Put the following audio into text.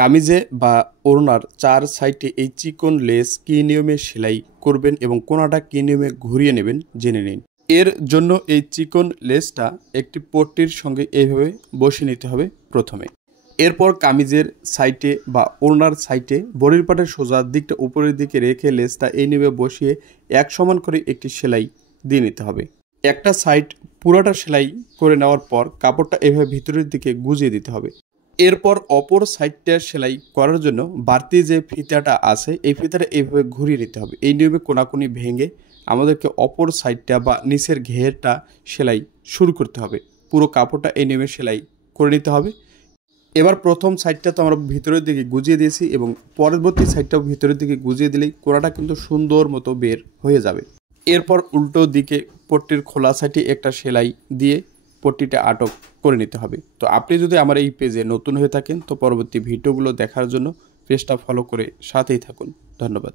কামিজে বা ওড়নার 4 সাইডে এই চিকন লেস কী নিয়মে সেলাই করবেন এবং কোনাটা কী নিয়মে ঘুরিয়ে নেবেন জেনে নিন। এর জন্য এই চিকন লেসটা একটি পট্টির সঙ্গে এইভাবে বসিয়ে নিতে হবে প্রথমে। এরপর কামিজের সাইডে বা ওড়নার সাইডে বডির পার্টের সোজা দিকটা উপরের দিকে রেখে লেসটা এই নিয়মে বসিয়ে এক সমান করে একটি সেলাই দিয়ে নিতে হবে। একটা সাইড পুরোটা সেলাই করে নেওয়ার পর কাপড়টা এভাবে ভিতরের দিকে গুজিয়ে দিতে হবে। এরপর অপর সাইডটা সেলাই করার জন্য বাড়তি যে ফিতাটা আছে এই ফিতাটা এইভাবে ঘুরিয়ে নিতে হবে। এই নিয়মে কোনাকুনি ভেঙে আমাদেরকে অপর সাইডটা বা নিচের ঘেরটা সেলাই শুরু করতে হবে। পুরো কাপড়টা এই নিয়মে সেলাই করে নিতে হবে। এবার প্রথম সাইডটা তো আমরা ভিতরের দিকে গুজিয়ে দিয়েছি এবং পরবর্তী সাইডটাও ভিতরের দিকে গুজিয়ে দিলেই কোনাটা কিন্তু সুন্দর মতো বের হয়ে যাবে। এরপর উল্টো দিকে পট্টির খোলা সাইডে একটা সেলাই দিয়ে পট্টিটা আটক করে নিতে হবে। তো আপনি যদি আমার এই পেজে নতুন হয়ে থাকেন তো পরবর্তী ভিডিওগুলো দেখার জন্য পেজটা ফলো করে সাথেই থাকুন। ধন্যবাদ।